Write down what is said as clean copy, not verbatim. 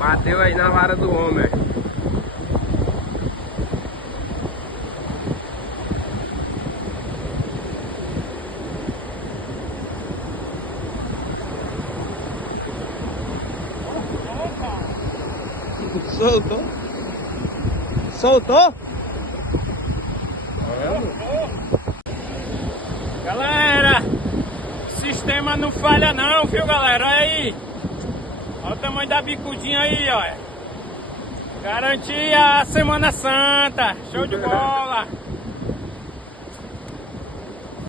Bateu aí na vara do homem. Soltou? Soltou? Galera, o sistema não falha não, viu galera? Olha aí. Olha o tamanho da bicudinha aí, olha. Garantia a Semana Santa. Show de bola.